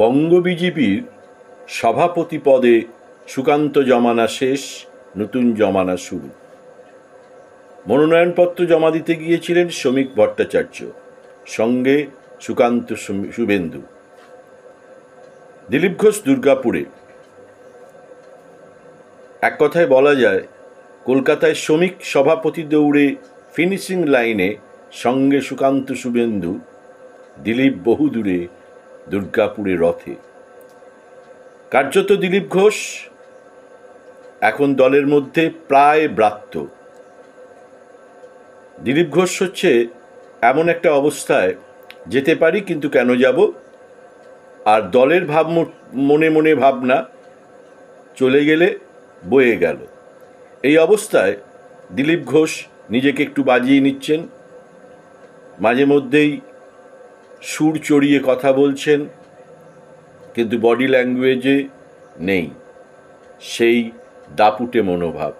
বঙ্গ বিজেপির সভাপতি পদে সুকান্ত জমানা শেষ, নতুন জমানা শুরু। মনোনয়নপত্র জমা দিতে গিয়েছিলেন শ্রমিক ভট্টাচার্য, সঙ্গে সুকান্ত শুভেন্দু। দিলীপ ঘোষ দুর্গাপুরে। এক কথায় বলা যায়, কলকাতায় শ্রমিক সভাপতি দৌড়ে ফিনিশিং লাইনে, সঙ্গে সুকান্ত শুভেন্দু, দিলীপ বহুদূরে দুর্গাপুরে রথে। কার্যত দিলীপ ঘোষ এখন দলের মধ্যে প্রায় ব্রাত্য। দিলীপ ঘোষ হচ্ছে এমন একটা অবস্থায়, যেতে পারি কিন্তু কেন যাব, আর দলের মনে মনে ভাবনা চলে গেলে বয়ে গেল। এই অবস্থায় দিলীপ ঘোষ নিজেকে একটু বাজিয়ে নিচ্ছেন, মাঝে মধ্যেই সুর চড়িয়ে কথা বলছেন, কিন্তু বডি ল্যাঙ্গুয়েজে নেই সেই দাপুটে মনোভাব।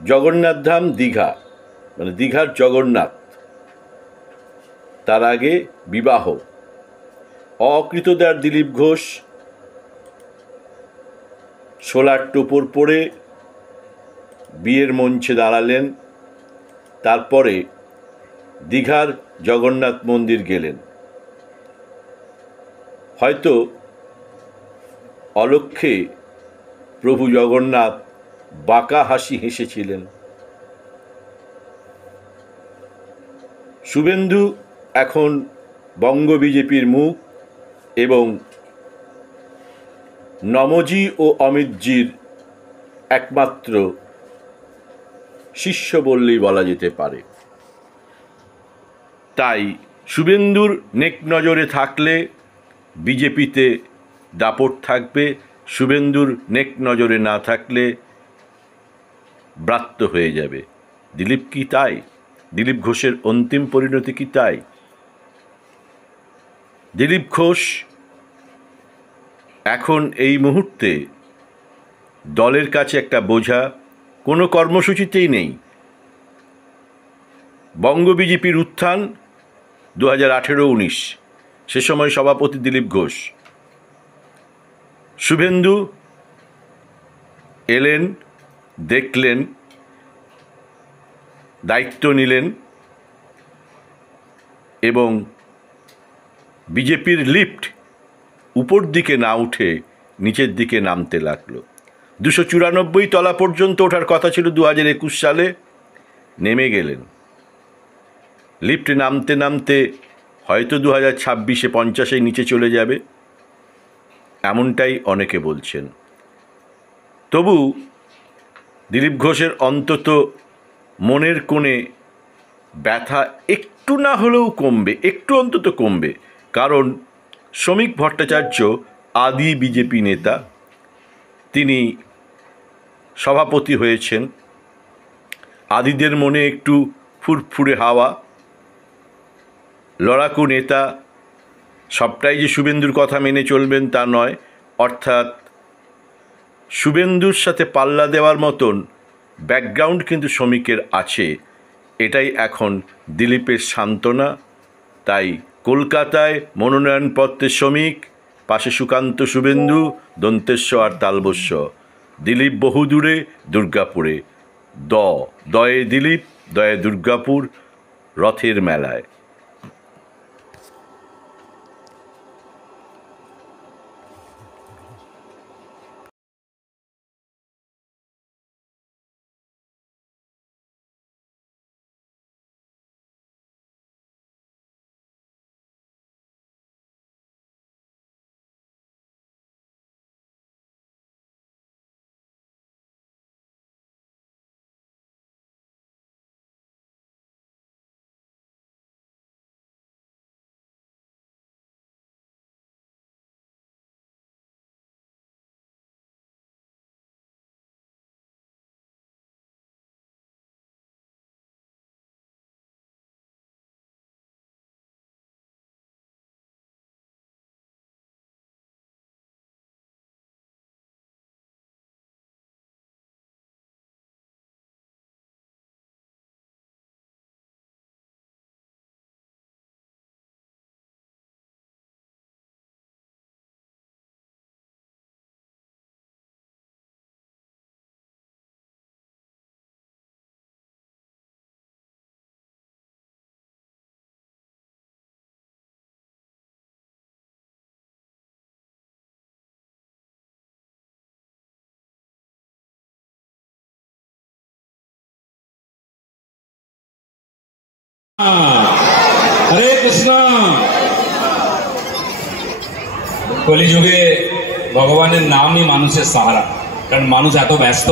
জগন্নাথ ধাম দীঘা, মানে দীঘার জগন্নাথ, তার আগে বিবাহ। অকৃতদার দিলীপ ঘোষ সোলার টোপর পরে বিয়ের মঞ্চে দাঁড়ালেন, তারপরে দীঘার জগন্নাথ মন্দির গেলেন। হয়তো অলক্ষ্যে প্রভু জগন্নাথ বাঁকা হাসি হেসেছিলেন। শুভেন্দু এখন বঙ্গ বিজেপির মুখ এবং নমজি ও অমিতজির একমাত্র শিষ্য বললেই বলা যেতে পারে। তাই শুভেন্দুর নেক নজরে থাকলে বিজেপিতে দাপট থাকবে, শুভেন্দুর নেক নজরে না থাকলে ব্রাত্য হয়ে যাবে। দিলীপ কি তাই? দিলীপ ঘোষের অন্তিম পরিণতি কি তাই? দিলীপ ঘোষ এখন এই মুহূর্তে দলের কাছে একটা বোঝা, কোনো কর্মসূচিতেই নেই। বঙ্গ বিজেপির উত্থান 2018-19, সে সময় সভাপতি দিলীপ ঘোষ। শুভেন্দু এলেন, দেখলেন, দায়িত্ব নিলেন এবং বিজেপির লিফট উপর দিকে না উঠে নিচের দিকে নামতে লাগলো। 294 তলা পর্যন্ত ওঠার কথা ছিল 2021 সালে, নেমে গেলেন। লিফট নামতে নামতে হয়তো 2026-এ 50-এ নিচে চলে যাবে, এমনটাই অনেকে বলছেন। তবু দিলীপ ঘোষের অন্তত মনের কোণে ব্যথা একটু না হলেও কমবে, একটু অন্তত কমবে। কারণ শ্রমিক ভট্টাচার্য আদি বিজেপি নেতা, তিনি সভাপতি হয়েছেন। আদিদের মনে একটু ফুরফুরে হাওয়া, লড়াকু নেতা। সবটাই যে শুভেন্দুর কথা মেনে চলবেন তা নয়, অর্থাৎ শুভেন্দুর সাথে পাল্লা দেওয়ার মতন ব্যাকগ্রাউন্ড কিন্তু শ্রমিকের আছে। এটাই এখন দিলীপের সান্ত্বনা। তাই কলকাতায় মনোনয়নপত্রে শ্রমিক, পাশে সুকান্ত শুভেন্দু, দন্তেশ্ব আর তালবস্য। দিলীপ বহুদূরে দুর্গাপুরে। দয়ে দিলীপ, দয়ে দুর্গাপুর, রথের মেলায়। হরে কৃষ্ণ। কলিযুগে ভগবানের নামই মানুষের সাহারা, কারণ মানুষ এত ব্যস্ত,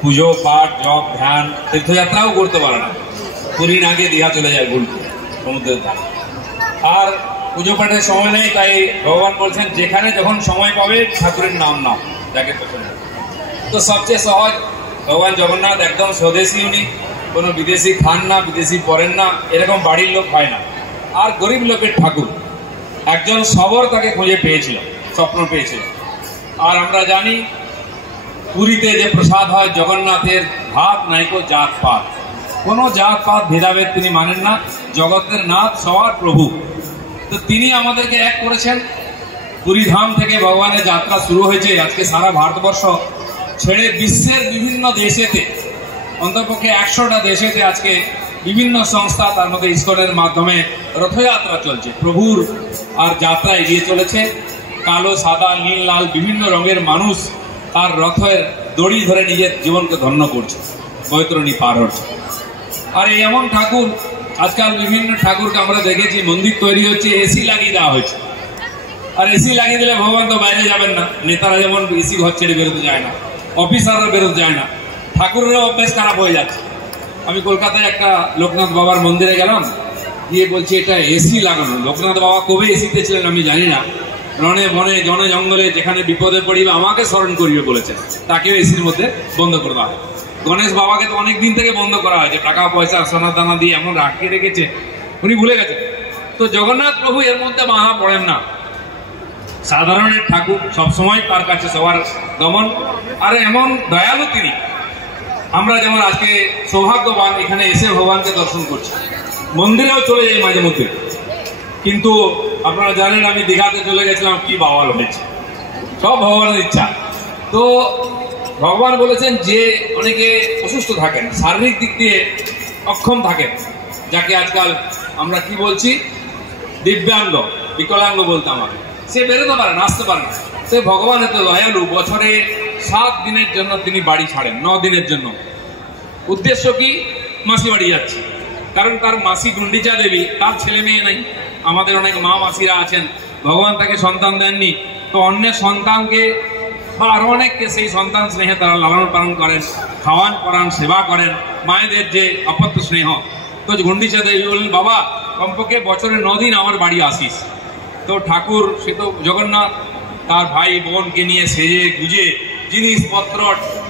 পুজো পাঠ জপ ধ্যান তীর্থযাত্রাও করতে পারে না। পুরী না গিয়ে দীঘা চলে যায় ভুল সমুদ্রের ধারে, আর পুজো পাঠের সময় নেই। তাই ভগবান বলছেন যেখানে যখন সময় পাবে ঠাকুরের নাম নাও, যাকে পছন্দ। তো সবচেয়ে সহজ, ভগবান জগন্নাথ একদম স্বদেশী, উনি কোনো বিদেশি খান না, বিদেশি পড়েন না, এরকম বাড়ির লোক হয় না। আর গরিব লোকের ঠাকুর, একজন শবর তাকে খুঁজে পেয়েছিল, স্বপ্ন পেয়েছিল। আর আমরা জানি পুরীতে যে প্রসাদ হয় জগন্নাথের, ভাত নাইকো জাত পাত, কোনো জাত পাত ভেদাভেদ তিনি মানেন না। জগতের নাথ, সবার প্রভু। তো তিনি আমাদেরকে এক করেছেন। পুরী ধাম থেকে ভগবানের যাত্রা শুরু হয়েছে। আজকে সারা ভারতবর্ষ ছেড়ে বিশ্বের বিভিন্ন দেশেতে, অন্ততপক্ষে 100টা দেশেতে আজকে বিভিন্ন সংস্থা, তার মধ্যে ইসকনের মাধ্যমে রথযাত্রা চলছে। প্রভুর আর যাত্রা এগিয়ে চলেছে। কালো, সাদা, নীল, লাল বিভিন্ন রঙের মানুষ তার রথের দড়ি ধরে নিজের জীবনকে ধন্য করছে, বৈতরণী পার হচ্ছে। আর এই এমন ঠাকুর, আজকাল বিভিন্ন ঠাকুরকে আমরা দেখেছি মন্দির তৈরি হচ্ছে, এসি লাগিয়ে দেওয়া হয়েছে। আর এসি লাগিয়ে দিলে ভগবান তো বাইরে যাবেন না। নেতারা যেমন এসি ঘর ছেড়ে বেরোতে যায় না, অফিসাররা বেরোতে যায় না, ঠাকুরেরও অভ্যেস খারাপ হয়ে যাচ্ছে। আমি কলকাতায় একটা লোকনাথ বাবার মন্দিরে গেলাম, গিয়ে বলছি এটা এসি লাগানো। লোকনাথ বাবা কবে এসিতে ছিলেন আমি জানি না। রণে বনে জনে জঙ্গলে যেখানে বিপদে পড়িবে আমাকে স্মরণ করিবে বলেছেন, তাকেও এসির মধ্যে বন্ধ করে দেওয়া হয়। গণেশ বাবাকে তো অনেক দিন থেকে বন্ধ করা হয়েছে, টাকা পয়সা সোনা দানা দিয়ে এমন আটকে রেখেছে, উনি ভুলে গেছেন। তো জগন্নাথ প্রভু এর মধ্যে বাধা পড়েন না। সাধারণের ঠাকুর, সবসময় তার কাছে সবার দমন। আর এমন দয়ালু তিনি। আমরা যেমন আজকে সৌভাগ্যবান এখানে এসে ভগবানকে দর্শন করছি, মন্দিরেও চলে যাই মাঝে মধ্যে। কিন্তু আপনারা জানেন আমি দীঘাতে চলে গেছিলাম, কি বাওয়াল হয়েছে, সব ভগবানের ইচ্ছা। তো ভগবান বলেছেন যে অনেকে অসুস্থ থাকেন, শারীরিক দিক দিয়ে অক্ষম থাকেন, যাকে আজকাল আমরা কি বলছি দিব্যাঙ্গ, বিকলাঙ্গ বলতাম আমি, সে বেরোতে পারে না, আসতে পারে না। সে ভগবান এত দয়ালু, বছরে 7 দিনের জন্য তিনি বাড়ি ছাড়েন, 9 দিনের জন্য। উদ্দেশ্য কি? মাসি বাড়ি যাচ্ছে, কারণ তার মাসি গুন্ডিচা দেবী, তার ছেলে মেয়ে নাই। আমাদের অনেক মা মাসিরা আছেন, ভগবান তাকে সন্তান দেননি, তো অন্যের সন্তানকে বা আরো অনেককে সেই সন্তান স্নেহে তারা লালন পালন করেন, খাওয়ান করান, সেবা করেন, মায়েদের যে অপত্য স্নেহ। তো গুন্ডিচা দেবী বললেন, বাবা কমপক্ষে বছরে 9 দিন আমার বাড়ি আসিস। তো ঠাকুর, সে তো জগন্নাথ, তার ভাই বোনকে নিয়ে সেজে গুজে জিনিসপত্র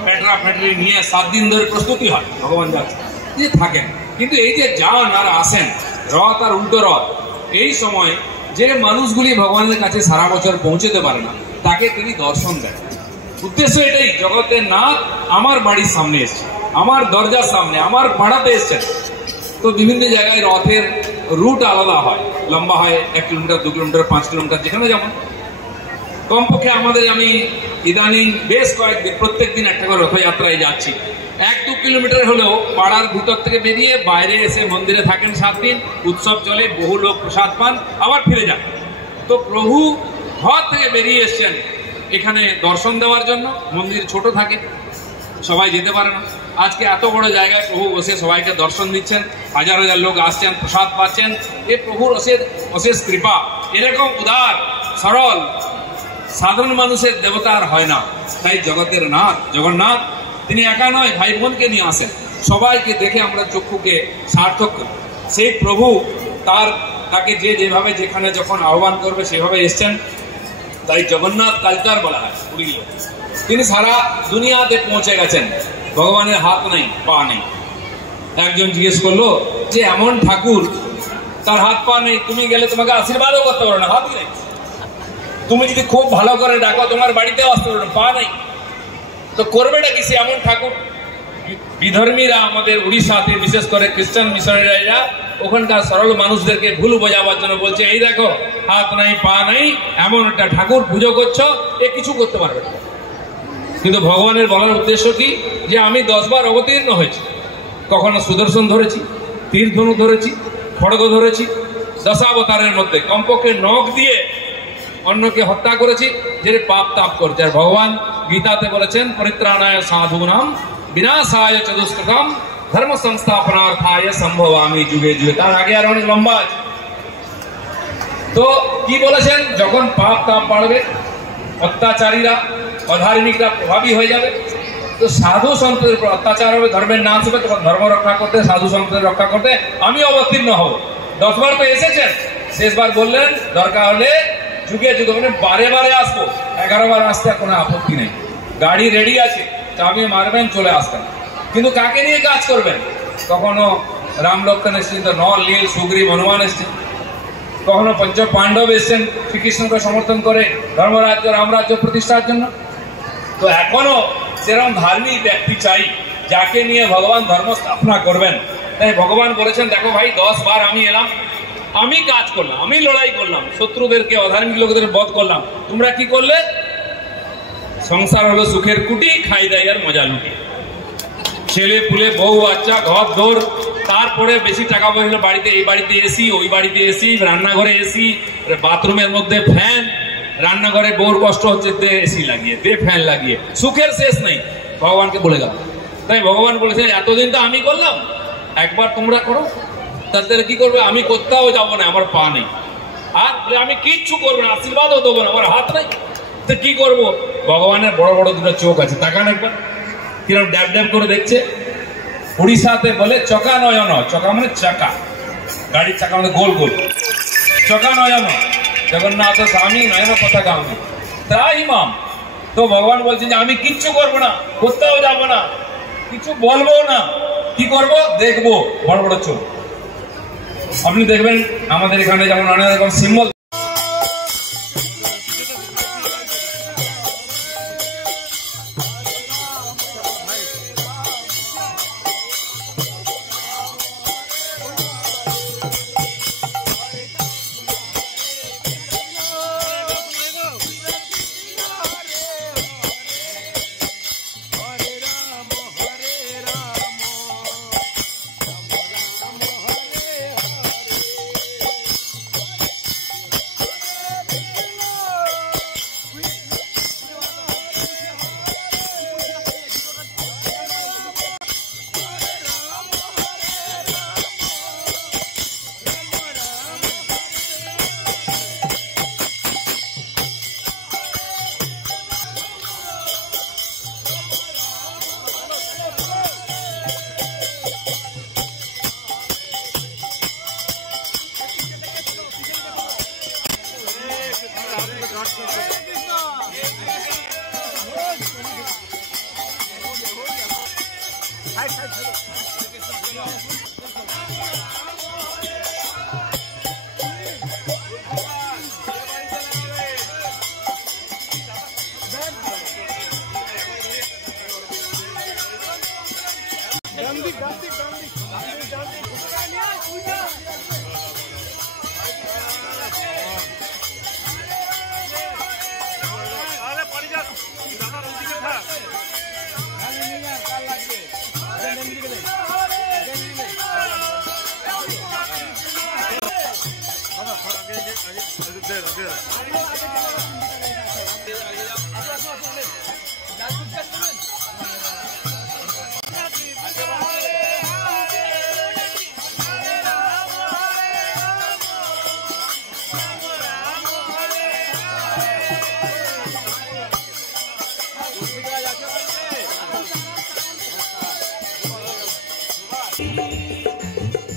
ফেটরা ফেটরি নিয়ে 7 দিন ধরে প্রস্তুতি হয়, ভগবান যাচ্ছে যে থাকেন। কিন্তু এই যে যান আর আসেন, রথ আর উল্টো রথ, এই সময় যে মানুষগুলি ভগবানের কাছে সারা বছর পৌঁছতে পারে না, তাকে তিনি দর্শন দেন। উদ্দেশ্য এটাই, জগতের নাথ আমার বাড়ির সামনে এসছে, আমার দরজার সামনে, আমার পাড়াতে এসছেন। তো বিভিন্ন জায়গায় রথের রুট আলাদা হয়, লম্বা হয় 1 কিলোমিটার, 2 কিলোমিটার, 5 কিলোমিটার, যেখানে যেমন। কমপক্ষে আমাদের আমি ইদানিং বেশ কয়েকদিন প্রত্যেক দিন একটা করে রথযাত্রায় যাচ্ছি। 1-2 কিলোমিটার হলেও পাড়ার ভিতর থেকে বেরিয়ে বাইরে এসে মন্দিরে থাকেন 7 দিন, উৎসব চলে, বহু লোক প্রসাদ পান, আবার ফিরে যান। তো প্রভু ঘর থেকে বেরিয়ে এসছেন এখানে দর্শন দেওয়ার জন্য। মন্দির ছোট থাকে, সবাই যেতে পারে না। আজকে এত বড় জায়গায় প্রভু বসে সবাইকে দর্শন দিচ্ছেন, হাজার হাজার লোক আসছেন, প্রসাদ পাচ্ছেন। এ প্রভুর অশেষ কৃপা। এরকম উদার সরল সাধারণ মানুষের দেবতা আর হয় না। তাই জগতের নাথ জগন্নাথ তিনি একা নয়, ভাই বোনকে নিয়ে আসেন, সবাইকে দেখে আমরা চক্ষুকে সার্থক করি। সেই প্রভু তাকে যে যেভাবে যেখানে যখন আহ্বান করবে সেভাবে এসছেন। তাই জগন্নাথ কালচার বলা হয় পুরী। তিনি সারা দুনিয়াতে পৌঁছে গেছেন, ভগবানের হাত নেই, পা নেই। একজন জিজ্ঞেস করলো যে এমন ঠাকুর, তার হাত পা নেই, তুমি গেলে তোমাকে আশীর্বাদও করতে পারো না, হাতই নেই। তুমি যদি খুব ভালো করে ডাকো তোমার বাড়িতেও আসতে পারো না, পা নেই, তো করবেটা কি? সে এমন ঠাকুর। বিধর্মীরা আমাদের উড়িষ্যাতে, বিশেষ করে খ্রিস্টান মিশনারিরা, ওখানকার সরল মানুষদেরকে ভুল বোঝাবার জন্য বলছে, এই দেখো হাত নাই পা নাই, এমন একটা ঠাকুর পুজো করছো, এ কিছু করতে পারবে না। কিন্তু ভগবানের বলার উদ্দেশ্য কি? যে আমি 10 বার অবতীর্ণ হয়েছি, কখনো সুদর্শন ধরেছি, তীর ধনুক ধরেছি, খড়গ ধরেছি, দশাবতারের মধ্যে কমপক্ষে নখ দিয়ে অন্যকে হত্যা করেছি, যে পাপ তাপ করছে। আর ভগবান গীতাতে বলেছেন, পরিত্রাণায় সাধুনাম বিনাশায় চতুষ্কৃতম ধর্ম সংস্থাপনার্থায় সম্ভবামি যুগে যুগে। তার আগে আর অনেক লম্বা আছে। তো কি বলেছেন, যখন পাপ তাপ বাড়বে, অত্যাচারীরা অধার্মিকরা প্রভাবী হয়ে যাবে, তো সাধু সন্তের উপর অত্যাচার হবে, ধর্মের নাশ হবে, তখন ধর্ম রক্ষা করতে, সাধু সন্তের রক্ষা করতে আমি অবতীর্ণ হব। 10 বার তো এসেছেন, শেষবার বললেন দরকার হলে যুগে যুগে, মানে বারে বারে আসবো, 11 বার আসতে কোনো আপত্তি নেই, গাড়ি রেডি আছে, চাবি মারবেন চলে আসতেন। কিন্তু কাকে নিয়ে কাজ করবেন? কখনো রাম লক্ষ্মণ এসছেন, তো নল নীল সুগ্রীব হনুমান এসছেন, কখনো পঞ্চ পাণ্ডব এসছেন শ্রীকৃষ্ণকে সমর্থন করে ধর্মরাজ্য রামরাজ্য প্রতিষ্ঠার জন্য। তো এখনো সেরকম ধার্মিক ব্যক্তি চাই যাকে নিয়ে ভগবান ধর্ম স্থাপনা করবেন। তাই ভগবান বলেছেন, দেখো ভাই 10 বার আমি এলাম, আমি কাজ করলাম, আমি লড়াই করলাম, শত্রুদেরকে অধার্মিক লোকদের বধ করলাম, তোমরা কি করলে? সংসার হলো সুখের কুটি, খাই দেয় আর মজা লুটি, ছেলে পুলে বউ বাচ্চা ঘর দৌড়, তারপরে বেশি টাকা পয়সা বাড়িতে, এই বাড়িতে এসি, ওই বাড়িতে এসি, রান্নাঘরে এসি, বাথরুমের মধ্যে ফ্যান, রান্নাঘরে বউর কষ্ট হচ্ছে, দে এসি লাগিয়ে, দে ফ্যান লাগিয়ে, সুখের শেষ নেই। ভগবানকে বলে গেল। তাই ভগবান বলেছেন, এতদিন তো আমি করলাম, একবার তোমরা করো। তাদের কি করবে? আমি কোথাও যাবো না, আমার পা নেই, আর আমি কিচ্ছু করবো না, আশীর্বাদও দেবো না, আমার হাত নেই, তো কি করবো? ভগবানের বড় বড় দুটো চোখ আছে, তাকান একবার কিরকম ড্যাব ড্যাব করে দেখছে। উড়িষ্যাতে বলে চকা নয়ন, চকা মানে চাকা, গাড়ির চাকা মানে গোল গোল, চকা নয়ন জগন্নাথ স্বামী নয়ন কথা গামী ত্রাহি মাম। তো ভগবান বলছেন যে আমি কিচ্ছু করবো না, কোথাও যাবো না, কিছু বলবো না, কি করব? দেখবো বড় বড় চোখ। আপনি দেখবেন আমাদের এখানে যেমন অনেক রকম সিম্বল,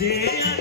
Yeah.